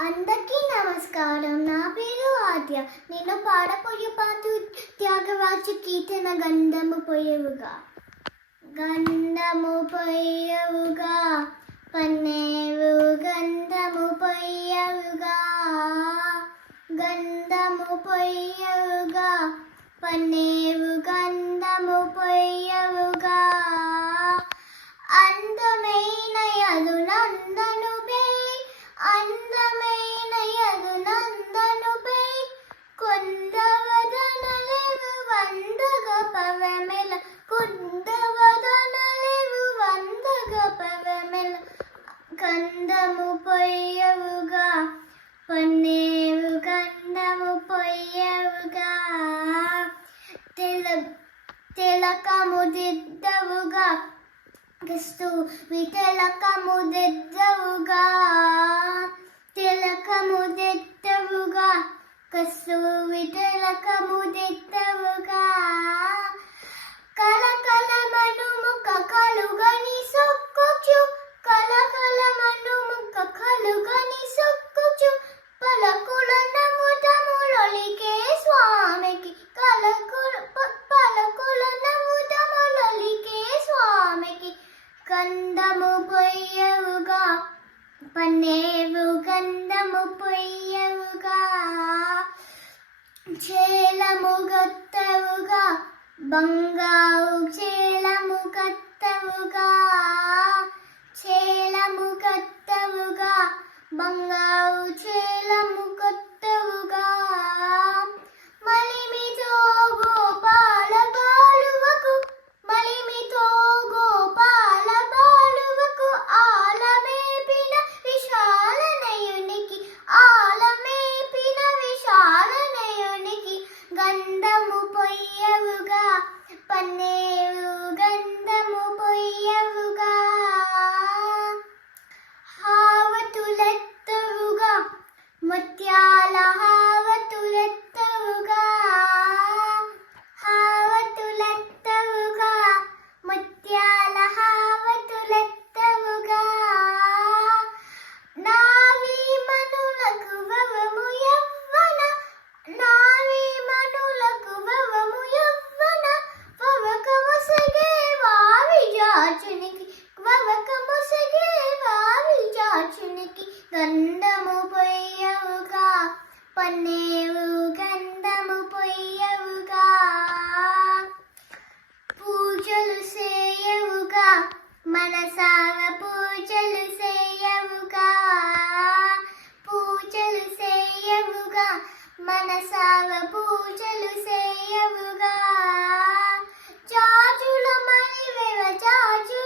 అందరికీ నమస్కారం. నా పేరు ఆద్య. నేను పాడబోయే పాట త్యాగరాజు కీర్తన గంధము పొయ్యవుగా. గంధము పొయ్యవుగా పన్నేవు గంధము పొయ్యవుగా. గంధము పొయ్యవుగా పన్నేవు గంధము పొయ్యవుగా. అందమైన యదునందనుపై అందమైన యదునందనుపై కొందవదనలేవు వందగ పవమెల. కొందవదనలేవు వందగ పవమెల. గంధము పొయ్యవుగా పన్నేవు గంధము పొయ్యవుగా. తిలకము దిద్దవుగా క్రిస్తువి తిలకము దిద్దవుగా. తిలకము దిద్దవుగా క్రిస్తువి తిలకము దిద్దవుగా. కలకలమను ముఖ కలుగని సొక్కుచు. కలకలమను ముఖ కలుగని సొక్కుచు. పలకుల నముదములొలికే స్వామికి. పలకుల నముదములొలికే స్వామికి. గంధము పొయ్యవుగా పన్నేవు గంధము పొయ్యవుగా. చేలము గత్తవుగా బంగారు చేలము గత్తవుగా. చేలము గత్తవుగా బంగారు చేలము గత్తవుగా. మలిమితో గోపాల బాలువకు. మలిమితో గోపాల బాలువకు ఆలమేపిన విశాలనయునికి. ఆలమేపిన విశాలనయునికి. గంధము పొయ్యవుగా పన్నేవు గంధము పొయ్యవుగా. హావతులెత్తవుగా ముత్యాల హావతులెత్తవుగా. హావతులెత్తవుగా ముత్యాల హావతులెత్తవుగా. నావి మనులకు వవము యవ్వన. నావి మనులకు వవము యవ్వన. వవకమొసగే వావి జాచునికి. వవకమొసగే వావి జాచునికి. గంధము పొయ్యవుగా పన్నేవు గంధము పొయ్యవుగా. పూజలు చేయవుగా మనసార పూజలు చేయవుగా. పూజలు చేయవుగా మనసార పూజలు చేయవుగా. జాజుల మణివెవ జాజు